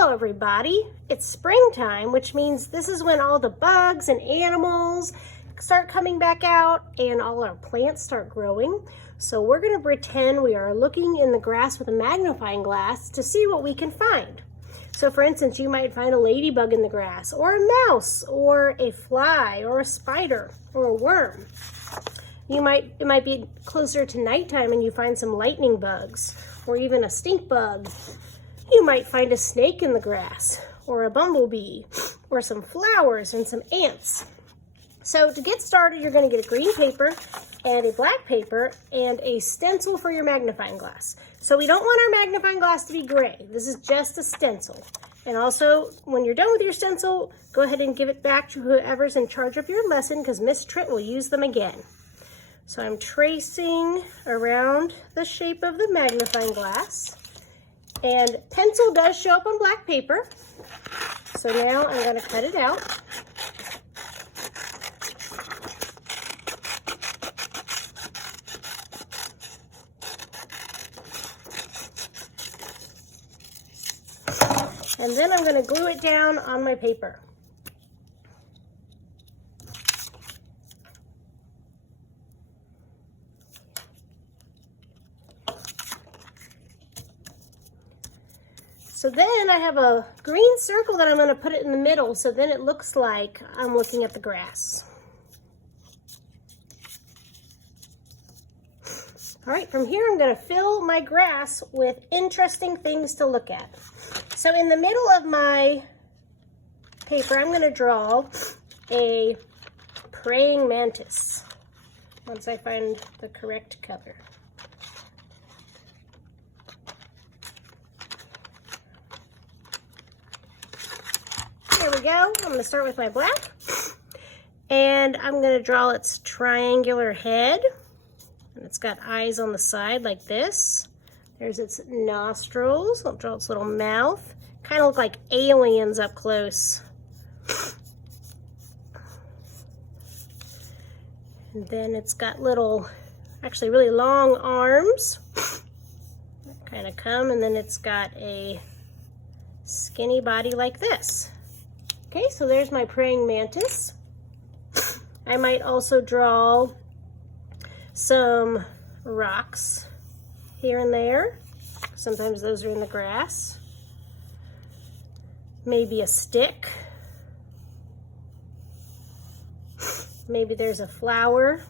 Hello everybody, it's springtime, which means this is when all the bugs and animals start coming back out and all our plants start growing. So we're going to pretend we are looking in the grass with a magnifying glass to see what we can find. So for instance, you might find a ladybug in the grass, or a mouse, or a fly, or a spider, or a worm. It might be closer to nighttime and you find some lightning bugs, or even a stink bug. You might find a snake in the grass, or a bumblebee, or some flowers and some ants. So to get started, you're going to get a green paper and a black paper and a stencil for your magnifying glass. So we don't want our magnifying glass to be gray. This is just a stencil. And also, when you're done with your stencil, go ahead and give it back to whoever's in charge of your lesson, because Miss Trent will use them again. So I'm tracing around the shape of the magnifying glass. And pencil does show up on black paper. So now I'm going to cut it out. And then I'm going to glue it down on my paper. So then I have a green circle that I'm going to put it in the middle, so then it looks like I'm looking at the grass. All right, from here I'm going to fill my grass with interesting things to look at. So in the middle of my paper, I'm going to draw a praying mantis once I find the correct color. There we go. I'm going to start with my black. And I'm going to draw its triangular head. And it's got eyes on the side like this. There's its nostrils. I'll draw its little mouth. Kind of look like aliens up close. And then it's got little, actually really long arms. Kind of come, and then it's got a skinny body like this. Okay, so there's my praying mantis. I might also draw some rocks here and there. Sometimes those are in the grass. Maybe a stick. Maybe there's a flower.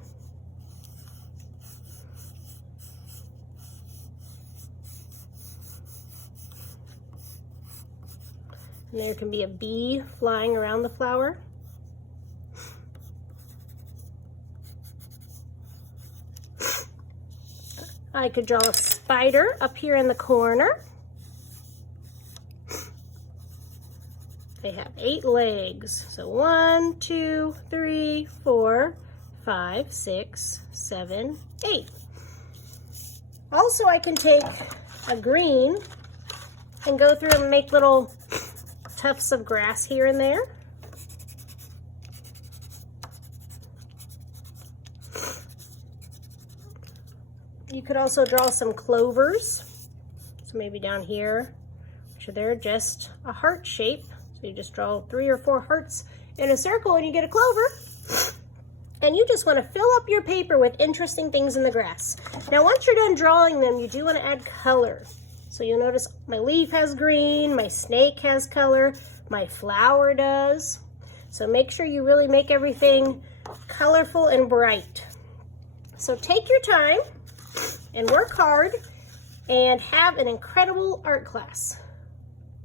And there can be a bee flying around the flower. I could draw a spider up here in the corner. They have 8 legs. So 1, 2, 3, 4, 5, 6, 7, 8. Also, I can take a green and go through and make little tufts of grass here and there. You could also draw some clovers. So maybe down here, so they're just a heart shape. So you just draw 3 or 4 hearts in a circle and you get a clover. And you just want to fill up your paper with interesting things in the grass. Now once you're done drawing them, you do want to add color. So you'll notice my leaf has green, my snake has color, my flower does. So make sure you really make everything colorful and bright. So take your time and work hard and have an incredible art class.